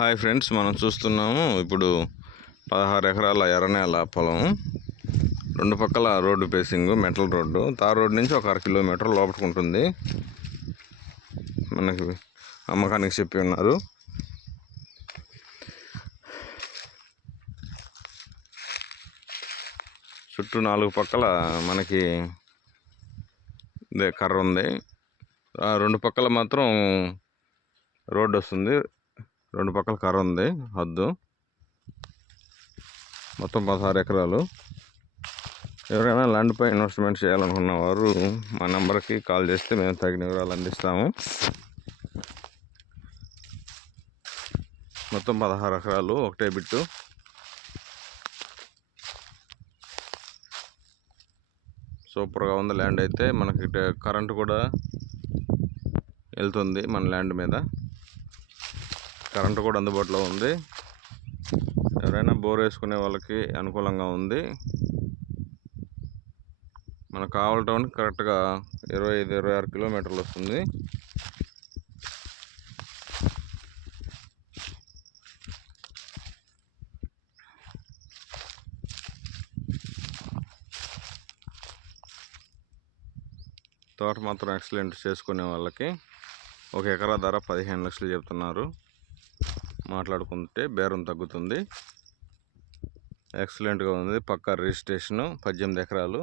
Hi friends, మనం చూస్తున్నాము ఇప్పుడు 16 ఎకరాల ఎర్రనేల పొలం. రెండు పక్కల road facing metal road. Tar road నుంచి ఒక 1/2 కిలోమీటర్ లోపలికి ఉంటుంది. మనకి అమ్మకానికి చెప్పి ఉన్నారు. చుట్టూ 4 పక్కల మనకి కర్ర ఉంది. రెండు పక్కల మాత్రం రోడ్డు వస్తుంది. రెండు పక్కల కర్ర ఉంది, హద్దు. మొత్తం 16 ఎకరాలు. ఎవరైనా ల్యాండ్పై ఇన్వెస్ట్మెంట్ చేయాలనుకున్న వారు మా నెంబర్కి కాల్ చేస్తే మేము తగిన వివరాలు అందిస్తాము. మొత్తం 16 ఎకరాలు, ఒకటే బిట్టు. సూపర్గా ఉంది ల్యాండ్ అయితే. మనకి కరెంటు కూడా వెళ్తుంది మన ల్యాండ్ మీద. కరెంటు కూడా అందుబాటులో ఉంది. ఎవరైనా బోర్ వేసుకునే వాళ్ళకి అనుకూలంగా ఉంది. మనకు కావల్ టౌన్ కరెక్ట్గా 25-26 కిలోమీటర్లు వస్తుంది. తోట మాత్రం ఎక్సలెంట్ చేసుకునే వాళ్ళకి 1 ఎకరా ధర 15 లక్షలు చెప్తున్నారు. మాట్లాడుకుంటే బేరం తగ్గుతుంది. ఎక్సలెంట్గా ఉంది. పక్కా రిజిస్ట్రేషను. 18 ఎకరాలు.